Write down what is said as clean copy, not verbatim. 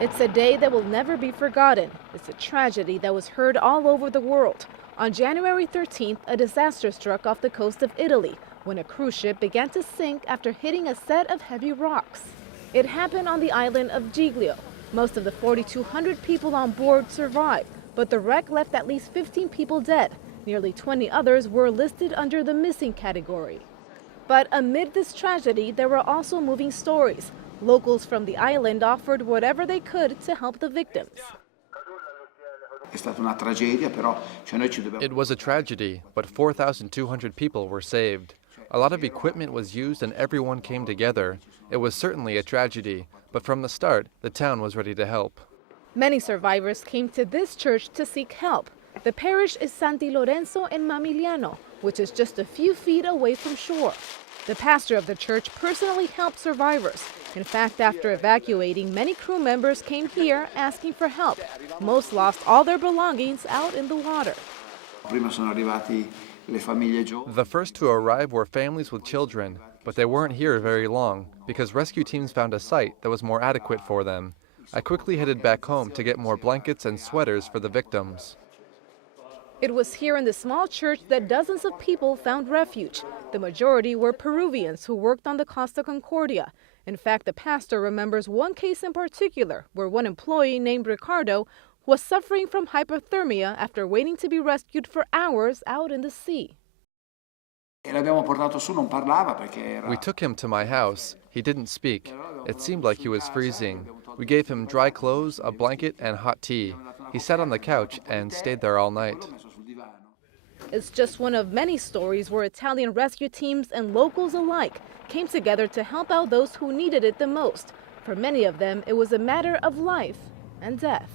It's a day that will never be forgotten. It's a tragedy that was heard all over the world. On January 13th, a disaster struck off the coast of Italy when a cruise ship began to sink after hitting a set of heavy rocks. It happened on the island of Giglio. Most of the 4,200 people on board survived, but the wreck left at least 15 people dead. Nearly 20 others were listed under the missing category. But amid this tragedy, there were also moving stories. Locals from the island offered whatever they could to help the victims. It was a tragedy, but 4,200 people were saved. A lot of equipment was used and everyone came together. It was certainly a tragedy, but from the start, the town was ready to help. Many survivors came to this church to seek help. The parish is Santi Lorenzo in Mamigliano, which is just a few feet away from shore. The pastor of the church personally helped survivors. In fact, after evacuating, many crew members came here asking for help. Most lost all their belongings out in the water. The first to arrive were families with children, but they weren't here very long because rescue teams found a site that was more adequate for them. I quickly headed back home to get more blankets and sweaters for the victims. It was here in the small church that dozens of people found refuge. The majority were Peruvians who worked on the Costa Concordia. In fact, the pastor remembers one case in particular where one employee named Ricardo was suffering from hypothermia after waiting to be rescued for hours out in the sea. We took him to my house. He didn't speak. It seemed like he was freezing. We gave him dry clothes, a blanket, and hot tea. He sat on the couch and stayed there all night. It's just one of many stories where Italian rescue teams and locals alike came together to help out those who needed it the most. For many of them, it was a matter of life and death.